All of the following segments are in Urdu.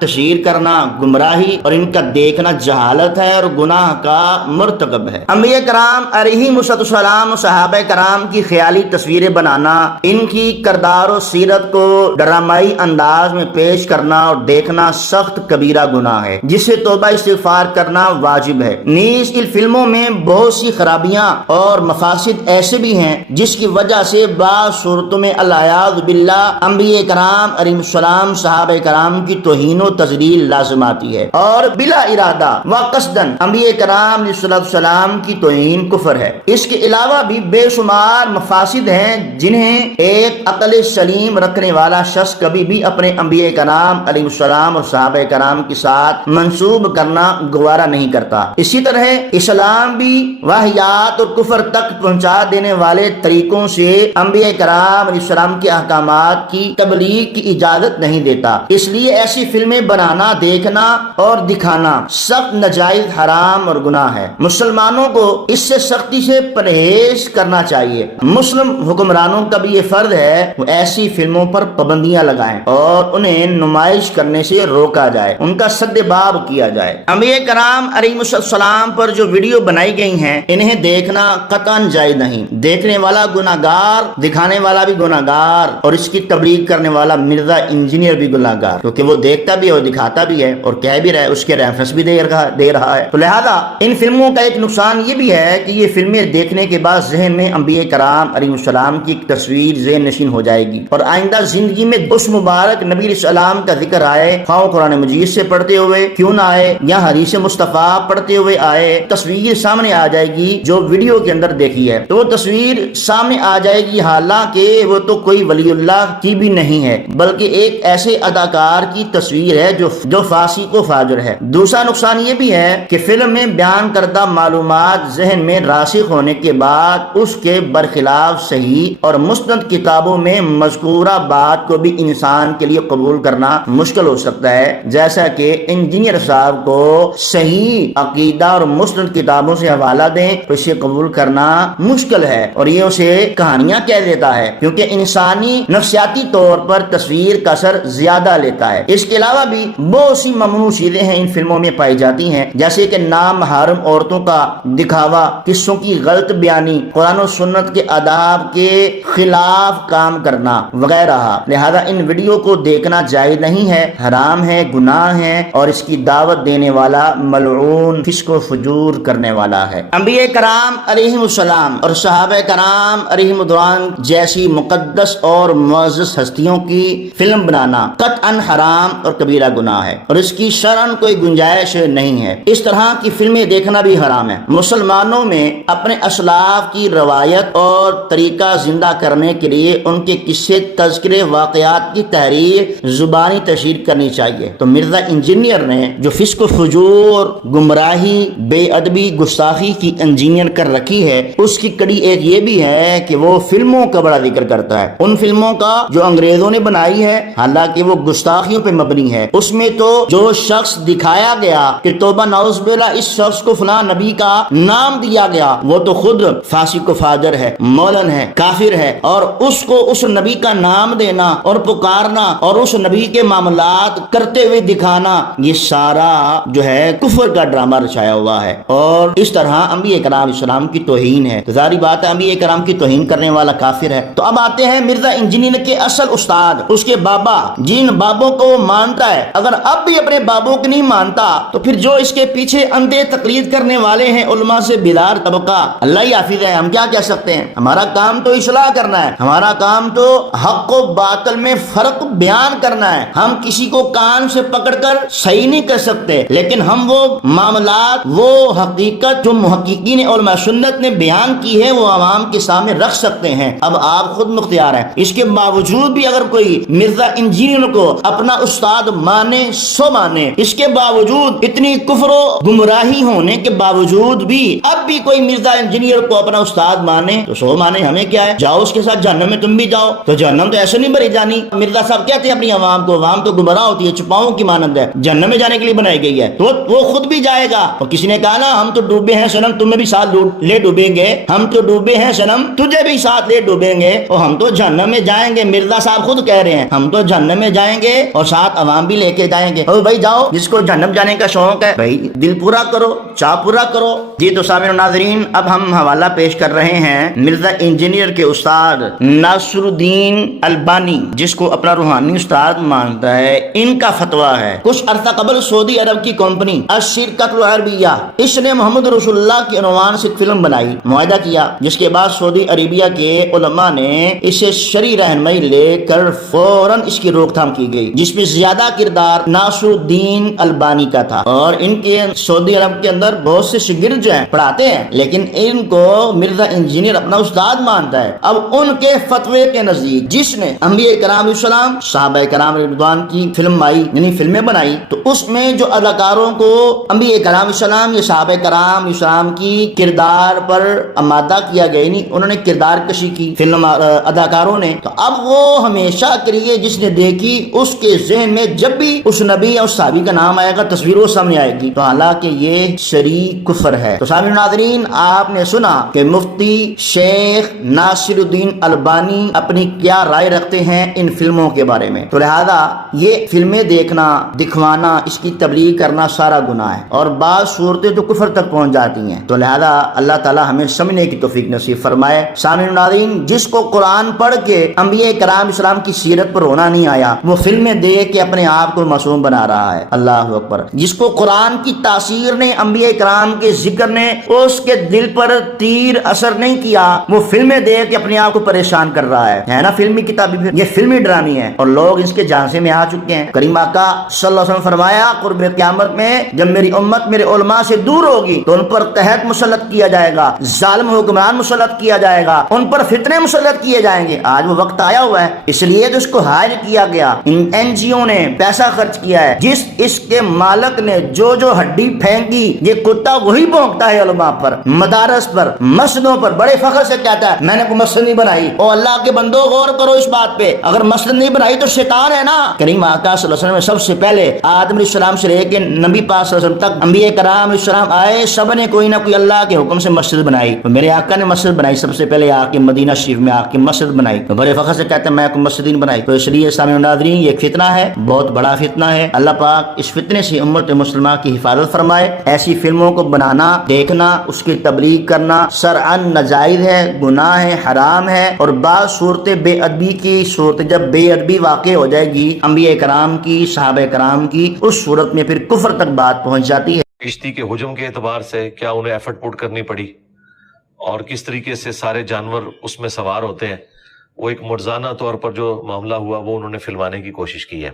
تشہیر کرنا گمراہی اور ان کا دیکھنا جہالت ہے اور گناہ کا مرتکب ہے۔ انبیاء کرام علیہم السلام، صحابہ کرام کی خیالی تصویریں بنانا، ان کی کردار و سیرت کو ڈرامائی انداز میں پیش کرنا اور دیکھنا سخت کبیرہ گناہ ہے، جس سے توبہ استغفار کرنا واجب ہے۔ نیز ان فلموں میں بہت سی خرابیاں اور مفاسد ایسے بھی ہیں جس کی وجہ سے بعض صورتوں میں العیاذ باللہ انبیاء کرام علیہ السلام، صحابہ کرام کی توہین و تذلیل لازم آتی ہے، اور بلا ارادہ و قصدن انبیاء کرام علیہ السلام کی توہین کفر ہے۔ اس کے علاوہ بھی بے شمار مفاسد ہیں جنہیں ایک عقل سلیم رکھنے والا شخص کبھی بھی اپنے انبیاء کرام علیہ السلام اور صحابہ کرام کے ساتھ منسوب کرنا گوارا نہیں کرتا۔ اسی طرح اسلام بھی واہیات اور کفر تک پہنچا دینے والے طریقوں سے انبیاء کرام علیہ السلام کے احکامات کی تبلیغ کی اجازت نہیں دیتا، اس لیے ایسی فلمیں بنانا، دیکھنا اور دکھانا سخت ناجائز، حرام اور گناہ ہے۔ مسلمانوں کو اس سے سختی سے پرہیز کرنا چاہیے۔ مسلم حکمرانوں کا بھی یہ فرض ہے وہ ایسی فلموں پر پابندیاں لگائیں اور انہیں نمائش کرنے سے روکا جائے، ان کا سد باب کیا جائے۔ انبیاء کرام علیہ السلام پر جو ویڈیو بنائی گئی ہیں انہیں دیکھنا قطعاً جائز نہیں۔ دیکھنے والا گناہگار، دکھانے والا بھی گناہگار، اور اس کی تبلیغ کرنے والا مرزا انجینئر بھی گناہگار، کیونکہ وہ دیکھتا بھی ہے اور دکھاتا بھی ہے اور کہہ بھی رہا ہے، اس کے ریفرنس بھی دے رہا ہے۔ تو لہذا ان فلموں کا ایک نقصان یہ بھی ہے کہ یہ فلمیں دیکھنے کے بعد ذہن میں انبیاء کرام علیہ السلام کی ایک تصویر ذہن نشین ہو جائے گی، اور آئندہ زندگی میں اس مبارک نبی علیہ السلام کا ذکر آئے، خواہ قرآن مجید سے پڑھتے ہوئے کیوں نہ آئے یا حدیث مصطفیٰ پڑھتے ہوئے آئے، تصویر سامنے آ جائے گی جو ویڈیو کے اندر دیکھی ہے، تو وہ تصویر سامنے آ جائے گی، حالانکہ وہ تو کوئی ولی اللہ کی بھی نہیں ہے بلکہ ایک ایسے اداکار کی تصویر ہے جو فاسق و فاجر ہے۔ دوسرا نقصان یہ بھی ہے کہ فلم میں بیان کردہ معلومات ذہن میں راسخ ہونے کے بعد اس کے برخلاف صحیح اور مستند کتابوں میں مذکورہ بات کو بھی انسان کے لیے قبول کرنا مشکل ہو سکتا ہے، جیسا کہ انجینئر صاحب کو صحیح عقیدہ اور مستند کتابوں سے حوالہ دیں تو اسے قبول کرنا مشکل ہے، اور یہ اسے کہانیاں کہہ دیتا ہے کیونکہ انسانی نفسیاتی طور پر تصویر کا اثر زیادہ لیتا ہے۔ اس کے علاوہ بھی بہت سی ممنوع چیزیں ہیں ان فلموں میں پائی جاتی ہیں، جیسے کہ نامحرم عورتوں کا دکھاوا، قصوں کی غلط بیانی، قرآن و سنت کے آداب کے خلاف کام کرنا وغیرہ۔ لہذا ان ویڈیو کو دیکھنا جائز نہیں ہے، حرام ہے، گناہ ہے، اور اس کی دعوت دینے والا ملعون، فسق و فجور کرنے والا ہے۔ انبیاء کرام علیہ السلام اور صحابہ کرام علیہ الرضوان جیسی مقدس اور معزز ہستیوں کی فلم بنانا قطعاً حرام اور کبیرہ گناہ ہے، اور اس کی شرعاً کوئی گنجائش نہیں ہے۔ اس طرح کی فلمیں دیکھنا بھی حرام ہے۔ مسلمانوں میں اپنے اسلاف کی روایت اور طریقہ زندہ کرنے کے لیے ان کے قصے، تذکرے، واقعات کی تحریر زبانی تشہیر کرنی چاہیے۔ تو مرزا انجینئر نے جو فسق و فجور، گمراہی، بے ادبی، گستاخی کی انجینئر کر رکھی ہے، اس کی کڑی ایک یہ بھی ہے کہ وہ فلموں کا بڑا ذکر کرتا ہے، ان فلموں کا جو انگریزوں نے بنائی ہے، حالانکہ وہ گستاخیوں پہ مبنی ہے۔ اس میں تو جو شخص دکھایا گیا کہ توبہ نعوذ باللہ اس شخص کو فلاں نبی کا نام دیا گیا، وہ تو خود فاسق و فاجر ہے، مولن ہے، کافر ہے، اور اس کو اس نبی کا نام دینا اور پکارنا اور اس نبی کے معاملات کرتے ہوئے دکھانا، یہ سارا جو ہے کفر کا ڈرامہ رچایا ہوا ہے، اور اس طرح انبیاء کرام اسلام کی توہین ہے۔ تو ظاہری بات ہے انبیاء کرام کی توہین کرنے والا کافر ہے۔ تو اب آتے ہیں مرزا انجینئر کے اصل استاد، اس کے بابا، جن بابوں کو وہ مانتا ہے۔ اگر اب بھی اپنے بابوں کو نہیں مانتا تو پھر جو اس کے پیچھے اندھے تقلید کرنے والے ہیں علماء سے بیدار طبقہ، اللہ ہی حافظ ہے، ہم کیا کہہ سکتے ہیں؟ ہمارا کام تو اصلاح کرنا ہے، ہمارا کام تو حق و باطل میں فرق بیان کرنا ہے۔ ہم کسی کو کان سے پکڑ کر صحیح نہیں کر سکتے، لیکن ہم وہ معاملات، وہ حقیقت جو محققین علماء سنت نے بیان کی ہے وہ عوام کے سامنے رکھ سکتے ہیں۔ اب آپ خود مختار ہیں۔ اس کے باوجود بھی اگر کوئی مرزا انجینئر کو اپنا استاد مانے سو مانے، اس کے باوجود اتنی کفر و گمراہی ہونے کے باوجود بھی اب بھی کوئی مرزا انجینئر کو اپنا استاد مانے تو سو مانے، ہمیں کیا ہے؟ جاؤ اس کے ساتھ جہنم میں تم بھی جاؤ۔ تو جہنم تو ایسے نہیں بھری جانی۔ مرزا صاحب کہتے ہیں اپنی عوام کو، عوام تو گمراہ ہوتی ہے، چپاؤں کی مانند ہے، جہنم میں جانے کے لیے بنائی گئی ہے، تو وہ خود بھی جائے گا۔ اور کسی نے کہا نا ہم تو ڈوبے ہیں صنم، تمہیں بھی ساتھ لے ڈوبیں گے، ہم تو ڈوبے ہیں صنم، تجھے بھی ساتھ لے ڈوبیں گے، اور ہم تو جہنم میں جائیں گے۔ مرزا صاحب خود کہہ رہے ہیں ہم تو جہنم میں جائیں گے اور ساتھ عوام بھی لے کے جائیں گے. بھائی جاؤ, جس کو جہنم جانے کا شوق ہے بھائی دل پورا کرو, چاہ پورا کرو. جی تو سامعین و ناظرین, اب ہم حوالہ پیش کر رہے ہیں مرزا انجینئر کے استاد ناصر الدین البانی, جس کو اپنا روحانی استاد مانتا ہے. ان کا فتویٰ ہے, کچھ عرصہ قبل سعودی عرب کی کمپنی الشرکۃ العربیہ, اس نے محمد رسول اللہ کے عنوان سے فلم بنائی, معاہدہ کیا, جس کے بعد سعودی عربیہ کے علماء نے اسے شرعی رہنمائی لے کر فوراً اس کی روک تھام کی گئی, جس میں زیادہ کردار ناصر الدین البانی کا تھا. اور ان کے سعودی عرب کے اندر بہت سے شاگرد جو ہیں پڑھاتے ہیں, لیکن ان کو مرزا انجینئر اپنا استاد مانتا ہے. اب ان کے فتوے کے نزدیک جس نے انبیاء کرام علیہ السلام, صحابہ کرام رضوان کی فلم آئی, یعنی فلمیں بنائی, تو اس میں جو اداکاروں کو انبیاء کرام علیہ السلام یا صحابہ کرام علیہ السلام کی کردار پر آمادہ کیا گیا, یعنی انہوں نے کردار کشی کی فلم اداکاروں نے, تو اب وہ ہمیشہ کے لیے جس نے دیکھی اس کے ذہن میں جب بھی اس نبی یا اس صحابی کا نام آئے گا تصویر وہ سامنے آئے گی. تو حالانکہ یہ شرعی کفر ہے. تو سامعین ناظرین, آپ نے سنا کہ مفتی شیخ ناصر الدین البانی اپنی کیا رائے رکھتے ہیں ان فلموں کے بارے میں. تو لہذا یہ فلمیں دیکھنا, دکھوانا, اس کی تبلیغ کرنا سارا گناہ ہے, اور بعض صورتیں تو کفر تک پہنچ جاتی ہیں. تو لہذا اللہ تعالی ہمیں سمجھنے کی توفیق نصیب فرمائے. سامعین ناظرین, جس کو قرآن پڑھ کے انبیاء کرام اسلام کی سیرت پر ہونا نہیں آیا, وہ فلمیں دیکھ کے اپنے آپ کو معصوم بنا رہا ہے. اللہ اکبر. جس کو قرآن کی تاثیر نے, انبیاء کرام کے ذکر نے اس کے دل پر تیر اثر نہیں کیا, وہ فلمیں دیکھ کے اپنے آپ کو پریشان کر رہا ہے نا. فلمی کتابی, یہ فلمی ڈرامے ہیں اور لوگ اس کے جھانسے میں آ چکے ہیں. کریم آقا صلی اللہ علیہ وسلم فرمایا, قرب قیامت میں جب میری امت میرے علماء سے دور ہوگی تو ان پر قحط مسلط کیا جائے گا, ظالم حکمران مسلط کیا جائے گا, ان پر فتنے مسلط کیے جائیں گے. آج وہ وقت آیا ہوا ہے, اس لیے تو اس کو ہائر کیا گیا. این جی او نے پیسہ خرچ کیا ہے, جس اس کے مالک نے جو ہڈی پھینکی, یہ کتا وہی بھونکتا ہے علماء پر, مدارس پر, مسجدوں پر. بڑے فخر سے کہتا ہے میں نے کوئی مسجد نہیں بنائی. او اللہ کے بندو, غور کرو اس بات پہ, اگر مسجد نہیں بنائی تو شیطان ہے نا. کریم آقا صلی اللہ علیہ وسلم سب سے پہلے آدم علیہ السلام سے لے کے نبی پاک صلی اللہ علیہ وسلم تک انبیاء کرام علیہ السلام آئے, سب نے کوئی نہ کوئی اللہ کے حکم سے مسجد بنائی. تو میرے آقا نے مسجد بنائی, سب سے پہلے آ کے مدینہ شریف میں آ کے مسجد بنائی. تو بڑے فخر سے کہتے ہیں میں کوئی مسجد نہیں بنائی. تو اس لیے سامعین ناظرین, یہ فتنہ ہے, بہت بڑا فتنہ ہے. اللہ پاک اس فتنے سے امت مسلمہ کی حفاظت فرمائے. ایسی فلموں کو بنانا, دیکھنا, اس کی تبلیغ کرنا شرعاً ناجائز ہے, گناہ ہے, حرام ہے. اور بعض صورتیں بے ادبی کی صورت, جب بے ادبی واقع ہو جائے گی انبیاء کرام کی, صحابہ کرام کی, اس صورت میں پھر کفر تک بات پہنچ جاتی ہے. کشتی کے ہجوم کے اعتبار سے کیا انہیں ایفرٹ پٹ کرنی پڑی, اور کس طریقے سے سارے جانور اس میں سوار ہوتے ہیں, وہ ایک مرزانہ طور پر جو معاملہ ہوا وہ انہوں نے فلمانے کی کوشش کی ہے.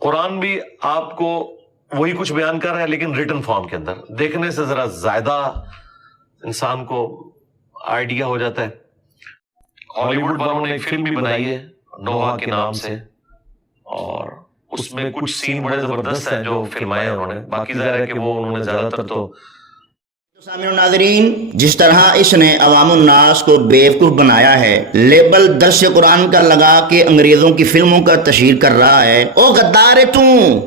قرآن بھی آپ کو وہی کچھ بیان کر رہا ہے لیکن ریٹن فارم کے اندر. دیکھنے سے ذرا زیادہ انسان کو آئیڈیا ہو جاتا ہے. ہالی ووڈ والوں نے ایک فلم بھی بنائی ہے نوحہ کے نام سے, اور اس میں کچھ سین بڑے زبردست ہیں جو فلمائے ہیں انہوں نے. باقی ظاہر ہے کہ وہ انہوں نے زیادہ تر تو سامعین ناظرین, جس طرح اس نے عوام الناس کو بیوقوف بنایا ہے, لیبل درس قرآن کا لگا کے انگریزوں کی فلموں کا تشہیر کر رہا ہے. او غدار ہے تو,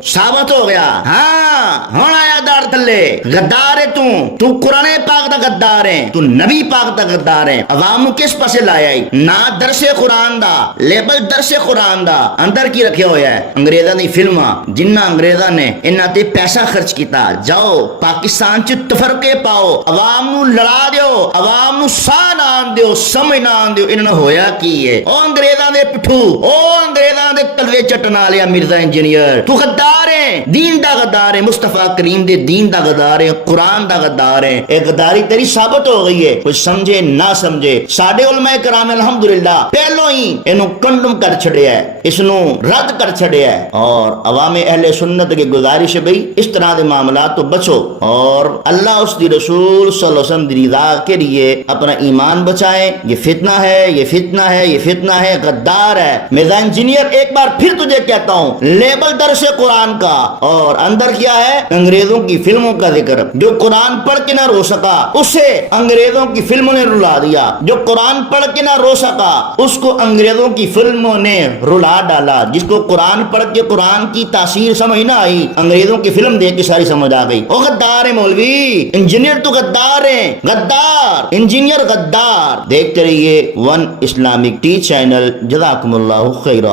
ثابت ہو گیا, ہاں ہونا آیا دار تھلے, غدار ہے تو قرآن پاک دا غدار ہے, تو نبی پاک دا غدار ہے. عوام کس پاسے لایا ہے, نہ درس قرآن دا, لیبل درس قرآن دا اندر کی رکھے ہویا ہے انگریزاں دی فلماں, جنہ انگریزاں نے انہاں تے پیسہ خرچ کیتا. جاؤ پاکستان چ تفرقے پاؤ, عوام نو لڑا دیو, عوام نو ساہ نہ آن دیو, سمجھ نہ آن دیو. انہوں نے ہویا کی ہے, او انگریزاں دے پٹھو, او انگریزاں دے کلوے چٹنا لیا مرزا انجینئر, تو غدار ہے, دین دا غدار ہے, مصطفیٰ کریم دے دین دا غدار ہے, قرآن دا غدار ہے. ایک غداری تیری ثابت ہو گئی ہے, کوئی سمجھے نہ سمجھے. ساڈے علماء کرام الحمدللہ پہلو ہی انہوں کنڈم کر چھڑیا ہے, اس نو رد کر چھڑیا ہے. اور عوام اہل سنت کی گزارش ہے بھئی اس طرح دے معاملات تو بچو, اور اللہ اس دی رسول صلی اللہ علیہ وسلم دی رضا کے لیے اپنا ایمان بچائیں. یہ فتنہ ہے, یہ فتنہ ہے, یہ فتنہ ہے, غدار ہے. مرزا انجینئر ایک بار پھر تجھے کہتا ہوں, لیبل درس قرآن کا اور اندر کیا کیا ہے؟ انگریزوں کی فلموں کا ذکر. جو قرآن پڑھ کے نہ رو سکا اسے انگریزوں کی فلموں نے رلا دیا. جو قرآن پڑھ کے نہ رو سکا اس کو انگریزوں کی فلموں نے رلا ڈالا. جس کو قرآن پڑھ کے قرآن کی تاثیر سمجھ نہ آئی, انگریزوں کی فلم دیکھ کے ساری سمجھ آ گئی. وہ غدار ہے مولوی, انجینئر تو غدار ہیں, غدار انجینئر غدار. دیکھتے رہیے ون اسلامک ٹی چینل. جزاکم اللہ خیرہ.